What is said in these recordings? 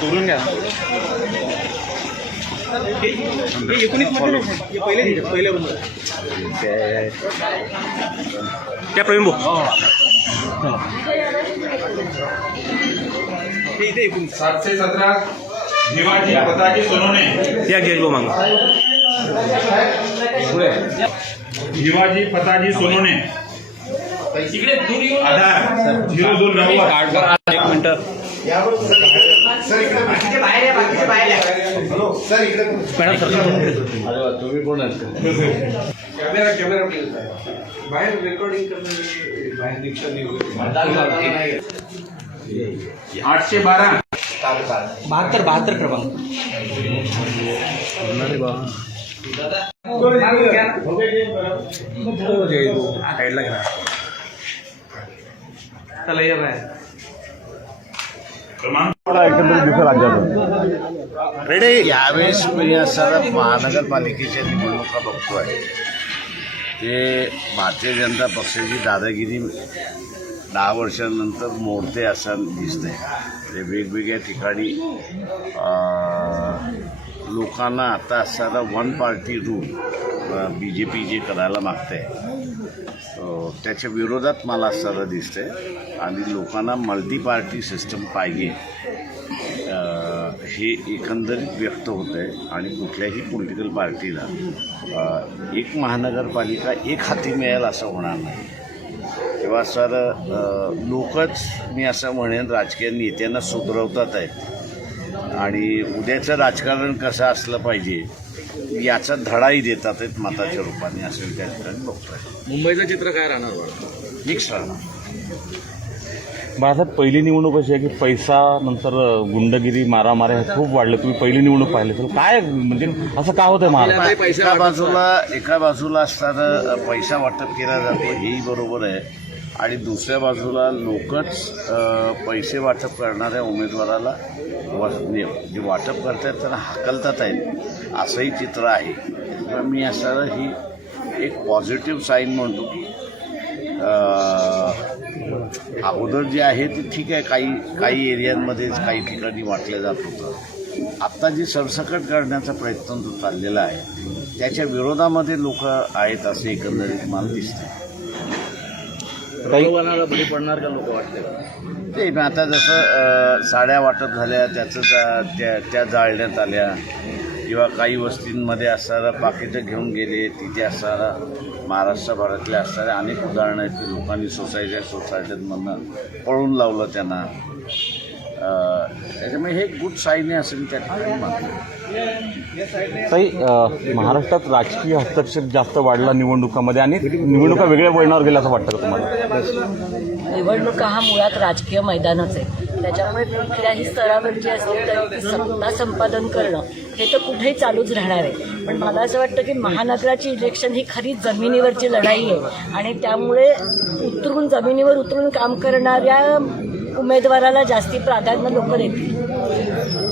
दुरून घ्या. क्या प्रवीण भाऊ 7 से 17 भिवाजी पताजी सोनोने या गेज भाऊ मांगा भिवाजी पताजी सोनोने आधार 0290 एक मिनटं मॅडम तुम्ही कोण कॅमेरा बाहेर रेकॉर्डिंग करणार बाहेर निघता 812 72 क्रमांक साईडला घ्या. चला या बाहेर. यावेळेस मी असं महानगरपालिकेच्या निवडणुका बघतोय ते भारतीय जनता पक्षाची दादागिरी 10 वर्षांनंतर मोडते असं दिसतंय. ते वेगवेगळ्या ठिकाणी लोकांना आता असणारा वन पार्टी रूल BJP जे करायला मागते त्याच्या विरोधात मला असणारं दिसतंय आणि लोकांना मल्टी पार्टी सिस्टम पाहिजे हे एकंदरीत व्यक्त होत आहे. आणि कुठल्याही पॉलिटिकल पार्टीला एक महानगरपालिका एक हाती मिळेल असं होणार नाही. तेव्हा सर लोकच मी असं म्हणेन राजकीय नेत्यांना सुधरवतात आहेत आणि उद्याचं राजकारण कसं असलं पाहिजे याचा धडाही देतात आहेत मताच्या रूपाने असं मी त्या ठिकाणी बघतोय. मुंबईचं चित्र काय राहणार मिक्स राहणार. बाळासाहेब पहिली निवडणूक अशी आहे की पैसा नंतर गुंडगिरी मारामाऱ्या हे खूप वाढलं. तुम्ही पहिली निवडणूक पाहिली तर काय म्हणजे असं का होतंय महाराष्ट्रात? एका बाजूला असताना पैसा वाटप केला जातो हेही बरोबर आहे आणि दुसऱ्या बाजूला लोकच पैसे वाटप करणाऱ्या उमेदवाराला जे वाटप करतायत त्यांना हाकलतात आहेत असंही चित्र आहे. पण मी असं ही एक पॉझिटिव्ह साईन म्हणतो की अगोदर जे आहे ते ठीक आहे, काही एरियांमध्ये काही ठिकाणी वाटलं जात होतं. आत्ता जे सरसकट करण्याचा प्रयत्न जो चाललेला आहे त्याच्या विरोधामध्ये लोक आहेत असे एकंदरीत मला दिसते. बळी पडणार का लोक वाटते ते आता जसं साड्या वाटप झाल्या त्याचं त्या जाळण्यात आल्या किंवा काही वस्तींमध्ये असणारा पाकिटं घेऊन गेले तिथे असणारा महाराष्ट्रभरातल्या असणाऱ्या अनेक उदाहरणं आहेत की लोकांनी सोसायटीमधनं पळून लावलं त्यांना. त्याच्यामुळे हे गुड साईन आहे असं मी त्या ठिकाणी मानतो. ताई महाराष्ट्रात राजकीय हस्तक्षेप जास्त वाढला निवडणुकामध्ये आणि निवडणुका वेगळ्या वळणावर गेल्या असं वाटतं का तुम्हाला? निवडणुका हा मुळात राजकीय मैदानच आहे. त्याच्यामुळे कुठल्याही स्तरावरची असली तरी सत्ता संपादन करणं हे तर कुठेही चालूच राहणार आहे. पण मला असं वाटतं की महानगराची इलेक्शन ही खरी जमिनीवरची लढाई आहे आणि त्यामुळे जमिनीवर उतरून काम करणाऱ्या उमेदवाराला जास्ती प्राधान्य लोक देतील.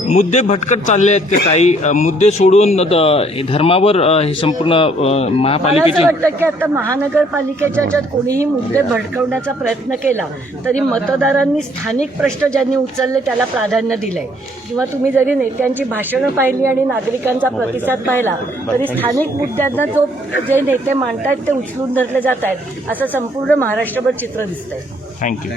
मुद्दे भटकट चालले आहेत ते काही मुद्दे सोडून धर्मावर हे संपूर्ण महापालिकेची. मला असं वाटतं की आता महानगरपालिकेच्या ज्यात कोणीही मुद्दे भडकवण्याचा प्रयत्न केला तरी मतदारांनी स्थानिक प्रश्न ज्यांनी उचलले त्याला प्राधान्य दिलंय. किंवा तुम्ही जरी नेत्यांची भाषणं पाहिली आणि नागरिकांचा प्रतिसाद पाहिला तरी स्थानिक मुद्द्यांना जे नेते मांडतायत ते उचलून धरले जात आहेत असं संपूर्ण महाराष्ट्रभर चित्र दिसतंय. थँक्यू.